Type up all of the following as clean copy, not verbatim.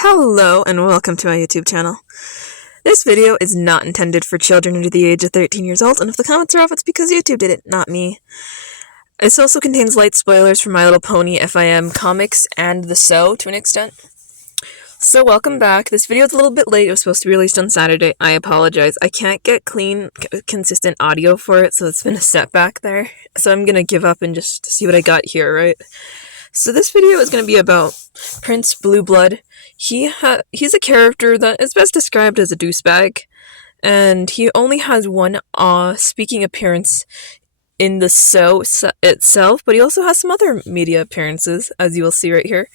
Hello and welcome to my YouTube channel. This video is not intended for children under the age of 13 years old, and if the comments are off, it's because YouTube did it, not me. This also contains light spoilers for My Little Pony FIM comics and the show to an extent. So welcome back. This video is a little bit late. It was supposed to be released on Saturday. I apologize. I can't get clean, consistent audio for it, so it's been a setback there. So I'm gonna give up and just see what I got here, right? So this video is going to be about Prince Blueblood. He's a character that is best described as a douchebag, and he only has one speaking appearance in the show itself, but he also has some other media appearances, as you will see right here.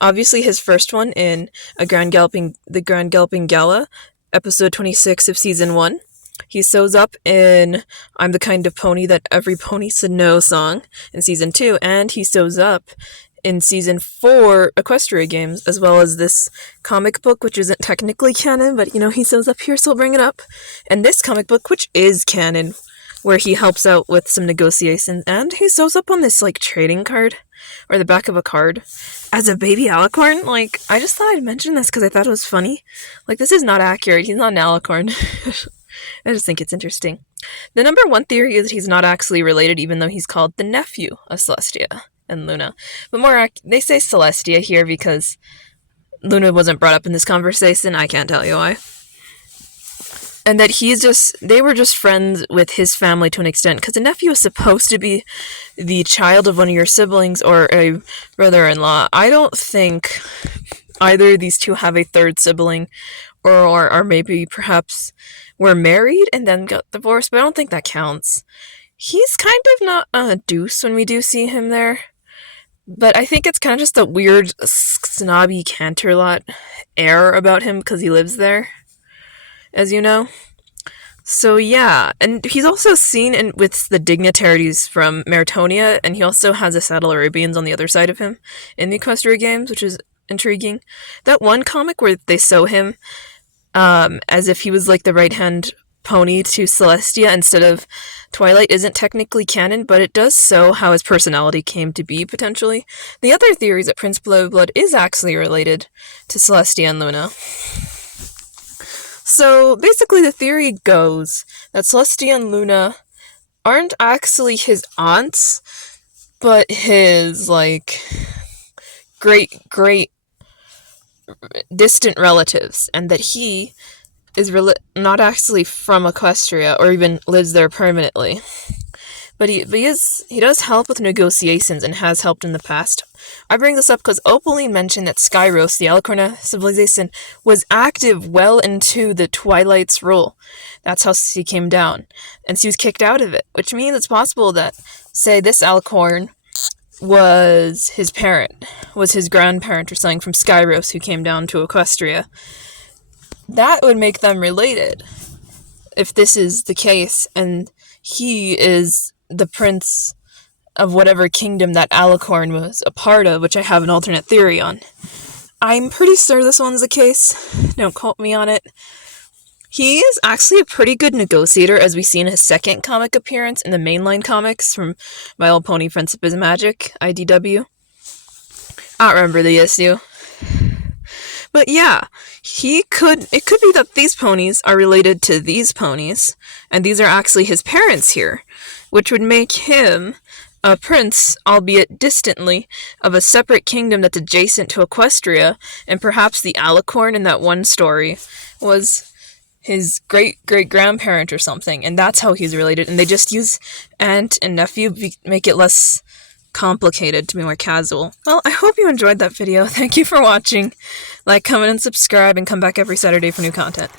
Obviously, his first one in the Grand Galloping Gala, episode 26 of season 1. He shows up in I'm the Kind of Pony That Every Pony Should Know song in season 2, and he shows up in season 4 Equestria Games, as well as this comic book, which isn't technically canon, but he shows up here, so I'll bring it up. And this comic book, which is canon, where he helps out with some negotiations, and he shows up on this, trading card, or the back of a card, as a baby alicorn. I just thought I'd mention this because I thought it was funny. This is not accurate. He's not an alicorn. I just think it's interesting. The number one theory is that he's not actually related, even though he's called the nephew of Celestia and Luna. But they say Celestia here because Luna wasn't brought up in this conversation. I can't tell you why. And that they were just friends with his family to an extent, because a nephew is supposed to be the child of one of your siblings or a brother-in-law. I don't think either of these two have a third sibling, or maybe perhaps were married and then got divorced, but I don't think that counts. He's kind of not a deuce when we do see him there, but I think it's kind of just a weird, snobby Canterlot air about him because he lives there, as you know. So yeah, and he's also seen with the dignitaries from Meritonia, and he also has a saddle Arabians on the other side of him in the Equestria Games, which is intriguing. That one comic where they show him as if he was the right-hand pony to Celestia instead of Twilight isn't technically canon, but it does show how his personality came to be, potentially. The other theory is that Prince Blueblood is actually related to Celestia and Luna. So, basically the theory goes that Celestia and Luna aren't actually his aunts, but his, great distant relatives, and that he is not actually from Equestria or even lives there permanently. But he does help with negotiations and has helped in the past. I bring this up because Opaline mentioned that Skyros, the Alicorn civilization, was active well into the Twilight's rule. That's how she came down, and she was kicked out of it, which means it's possible that, say, this Alicorn was his grandparent or something from Skyros who came down to Equestria. That would make them related, if this is the case, and he is the prince of whatever kingdom that Alicorn was a part of, which I have an alternate theory on. I'm pretty sure this one's the case. Don't quote me on it. He is actually a pretty good negotiator, as we see in his second comic appearance in the mainline comics from My Little Pony Friendship is Magic, IDW. I don't remember the issue. But yeah, it could be that these ponies are related to these ponies, and these are actually his parents here, which would make him a prince, albeit distantly, of a separate kingdom that's adjacent to Equestria, and perhaps the Alicorn in that one story was his great-great-grandparent or something, and that's how he's related, and they just use aunt and nephew make it less complicated, to be more casual. Well, I hope you enjoyed that video. Thank you for watching. Comment, and subscribe, and come back every Saturday for new content.